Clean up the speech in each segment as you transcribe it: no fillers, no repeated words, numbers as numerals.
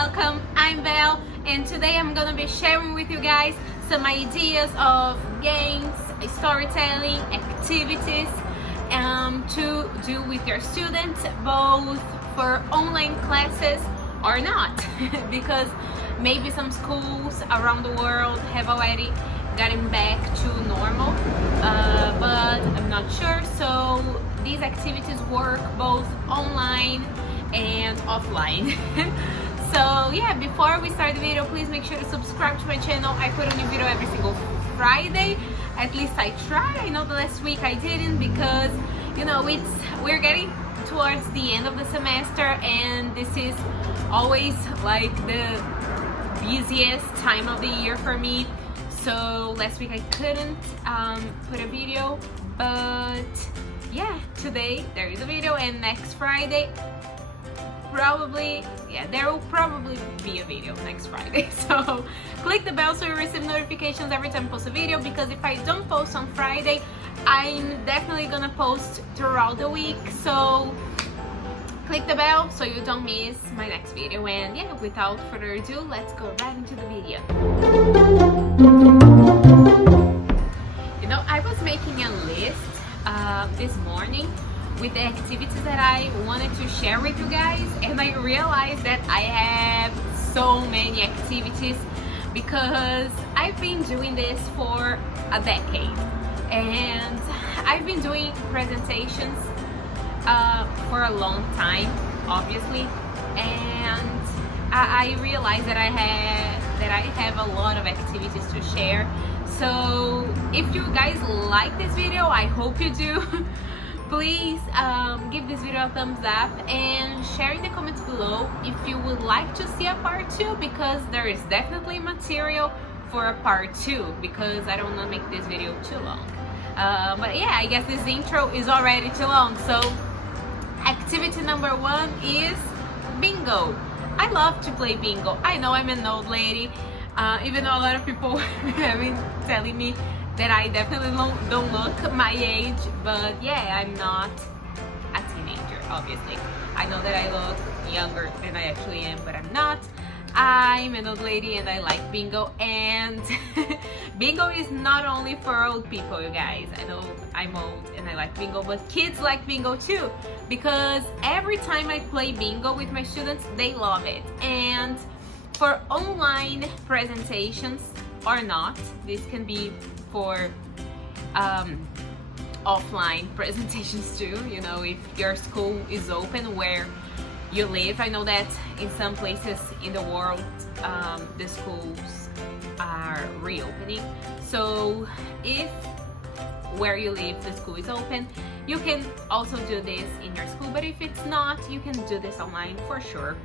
welcome. I'm Belle, and today I'm gonna be sharing with you guys some ideas of games, storytelling, activities to do with your students, both for online classes or not, because maybe some schools around the world have already gotten back to normal, but I'm not sure. So these activities work both online and offline. So yeah, before we start the video, please make sure to subscribe to my channel. I put a new video every single Friday. At least I try. I know the last week I didn't because we're getting towards the end of the semester, and this is always like the busiest time of the year for me. So last week I couldn't put a video, but yeah, today there is a video, and next Friday there will probably be a video next Friday. So click the bell so you receive notifications every time I post a video, because if I don't post on Friday, I'm definitely gonna post throughout the week. So click the bell so you don't miss my next video. And yeah, without further ado, let's go right into the video. I was making a list this morning with the activities that I wanted to share with you guys, and I realized that I have so many activities because I've been doing this for a decade, and I've been doing presentations for a long time, obviously, and I realized that I have a lot of activities to share. So if you guys like this video, I hope you do. Please give this video a thumbs up and share in the comments below if you would like to see a part 2, because there is definitely material for a part 2, because I don't want to make this video too long. But yeah, I guess this intro is already too long. So activity number 1 is bingo. I love to play bingo. I know I'm an old lady, even though a lot of people have been telling me that I definitely don't look my age, but yeah, I'm not a teenager, obviously. I know that I look younger than I actually am, but I'm not. I'm an old lady and I like bingo, and bingo is not only for old people, you guys. I know I'm old and I like bingo, but kids like bingo too, because every time I play bingo with my students, they love it. And for online presentations or not, this can be for offline presentations too, if your school is open where you live. I know that in some places in the world the schools are reopening, so if where you live the school is open, you can also do this in your school, but if it's not, you can do this online for sure.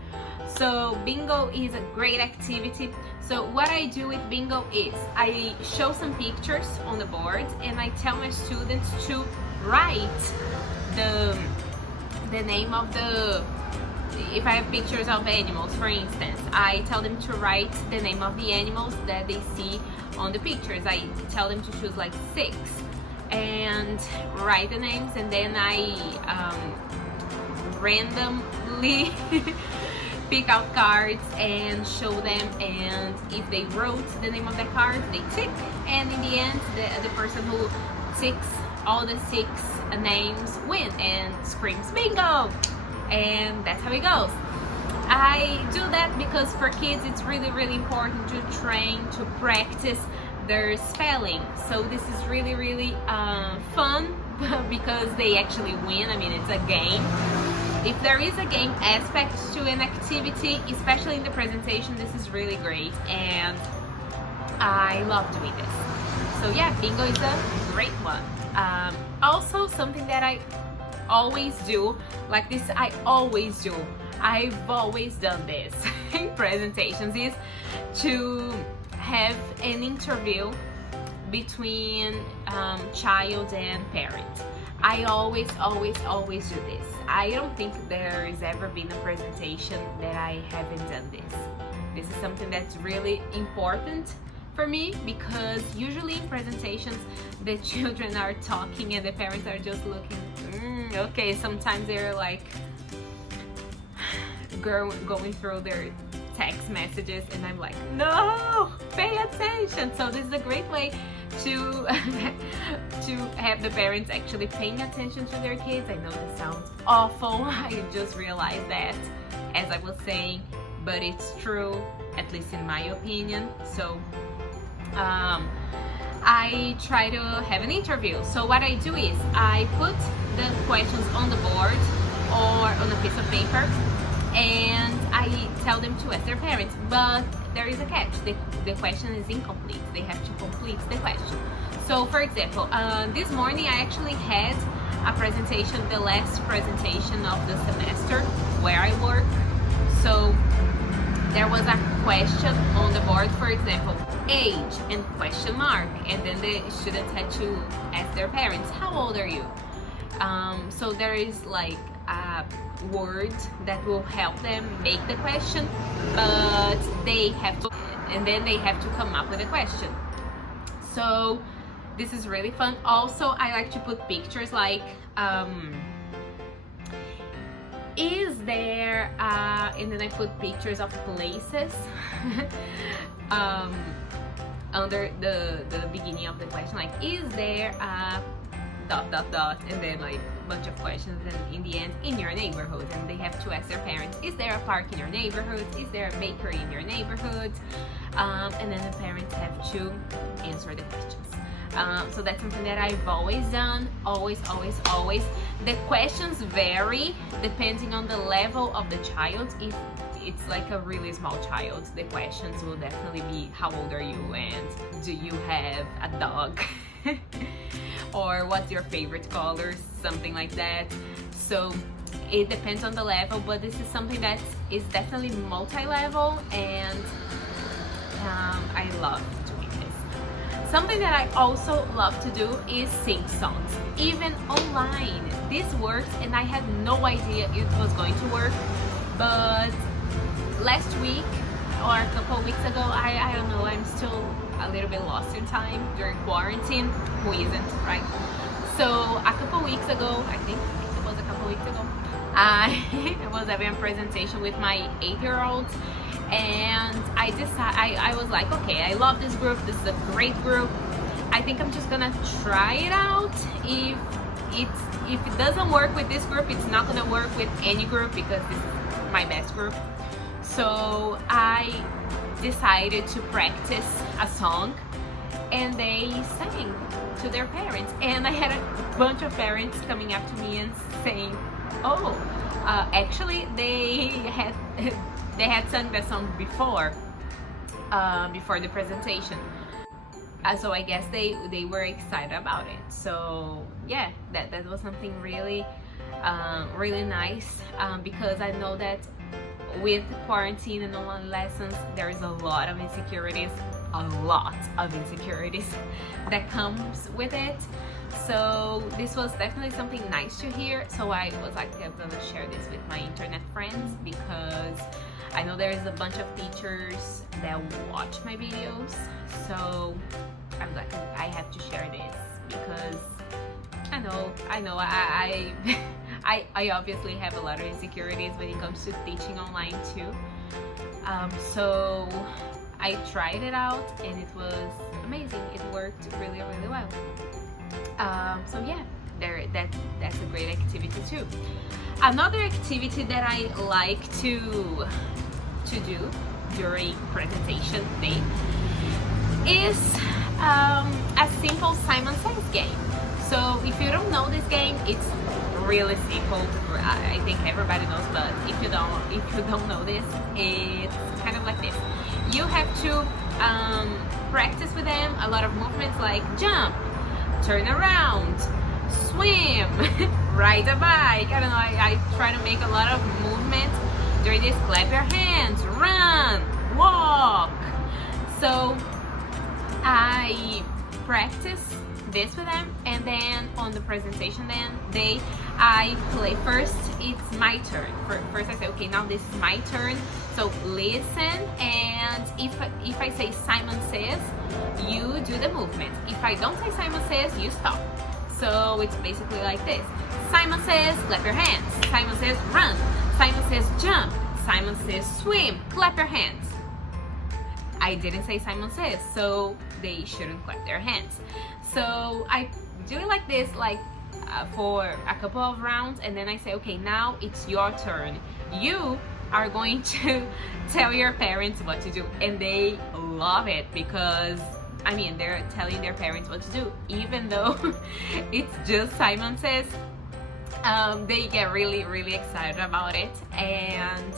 So bingo is a great activity. So what I do with bingo is I show some pictures on the board, and I tell my students to write the name of the, if I have pictures of animals, for instance, I tell them to write the name of the animals that they see on the pictures. I tell them to choose like 6 and write the names, and then I randomly pick out cards and show them, and if they wrote the name of the card, they tick, and in the end the person who ticks all the 6 names win and screams bingo, and that's how it goes. I do that because for kids it's really important to train, to practice their spelling. So this is really fun because they actually win. I mean, it's a game. If there is a game aspect to an activity, especially in the presentation, this is really great, and I love doing this. So yeah, bingo is a great one. Also, something that I always do, like this, I've always done this in presentations, is to have an interview between child and parent. I always do this. I don't think there has ever been a presentation that I haven't done this. This is something that's really important for me, because usually in presentations the children are talking and the parents are just looking, okay, sometimes they're like going through their text messages, and I'm like, no, pay attention. So this is a great way to to have the parents actually paying attention to their kids. I know this sounds awful. I just realized that as I was saying, but it's true, at least in my opinion. So I try to have an interview. So what I do is I put the questions on the board or on a piece of paper, and I tell them to ask their parents, but there is a catch. The question is incomplete. They have to complete the question. So for example, this morning I actually had a presentation, the last presentation of the semester where I work. So there was a question on the board, for example, age and question mark, and then the students had to ask their parents, how old are you? So there is like a word that will help them make the question, but they have to, and then they have to come up with a question. So this is really fun. Also, I like to put pictures like, is there, and then I put pictures of places under the beginning of the question, like, is there a ... and then like a bunch of questions, and in the end, in your neighborhood, and they have to ask their parents, is there a park in your neighborhood? Is there a bakery in your neighborhood? And then the parents have to answer the questions. So that's something that I've always done, always. The questions vary depending on the level of the child. If it's like a really small child, the questions will definitely be, how old are you, and do you have a dog? Or what's your favorite color, something like that. So it depends on the level, but this is something that is definitely multi-level, and I love doing this. Something that I also love to do is sing songs, even online. This works, and I had no idea it was going to work, but last week or a couple of weeks ago, I don't know, I'm still a little bit lost in time during quarantine. Who isn't, right? So a couple weeks ago, I think it was a couple weeks ago, I was having a presentation with my 8-year-old, and I was like, okay, I love this group, this is a great group. I think I'm just gonna try it out. If it doesn't work with this group, it's not gonna work with any group, because this is my best group. So I decided to practice a song, and they sang to their parents, and I had a bunch of parents coming up to me and saying, oh, actually they had sung that song before the presentation. So I guess they were excited about it. So yeah, that was something really nice, because I know that with quarantine and online lessons, there is a lot of insecurities that comes with it. So this was definitely something nice to hear. So I was like, I'm gonna share this with my internet friends, because I know there is a bunch of teachers that watch my videos. So I'm like, I have to share this, because I know I obviously have a lot of insecurities when it comes to teaching online too. So I tried it out, and it was amazing. It worked really well. So yeah, that's a great activity too. Another activity that I like to do during presentation day is a simple Simon Says game. So if you don't know this game, it's really simple. I think everybody knows, but if you don't know this, it's kind of like this. You have to practice with them a lot of movements like jump, turn around, swim, ride a bike. I don't know, I try to make a lot of movements during this. Clap your hands, run, walk. So I practice this with them, and then on the presentation I play. First it's my turn. First I say, okay, now this is my turn, so listen, and if I say Simon Says, you do the movement. If I don't say Simon Says, you stop. So it's basically like this: Simon says, clap your hands. Simon says, run. Simon says, jump. Simon Says swim, clap your hands. I didn't say Simon Says, so they shouldn't clap their hands. So I do it like this, like for a couple of rounds, and then I say, okay, now it's your turn. You are going to tell your parents what to do, and they love it because I mean they're telling their parents what to do, even though it's just Simon Says. They get really excited about it, and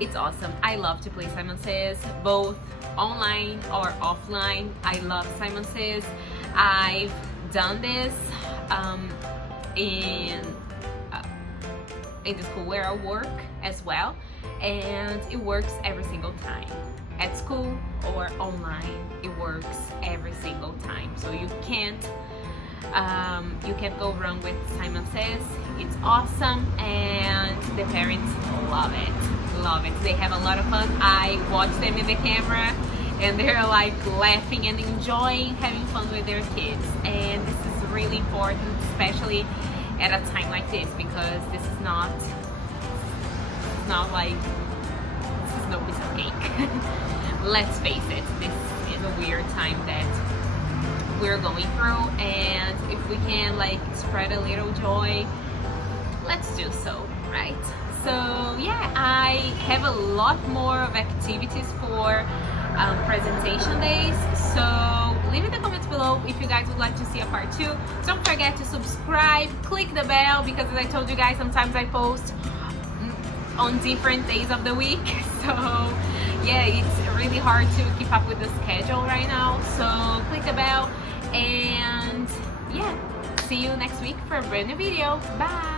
it's awesome. I love to play Simon Says, both online or offline. I love Simon Says. I've done this in the school where I work as well, and it works every single time. At school or online, it works every single time. So you can't go wrong with Simon Says. It's awesome, and the parents love it. They have a lot of fun. I watch them in the camera, and they're like laughing and enjoying having fun with their kids. And this is really important, especially at a time like this, because this is no piece of cake. Let's face it, this is a weird time that we're going through, and if we can like spread a little joy, let's do so, right? So yeah, I have a lot more of activities for presentation days, so leave in the comments below if you guys would like to see a part 2. Don't forget to subscribe, click the bell, because as I told you guys, sometimes I post on different days of the week, so yeah, it's really hard to keep up with the schedule right now. So click the bell, and yeah, see you next week for a brand new video. Bye.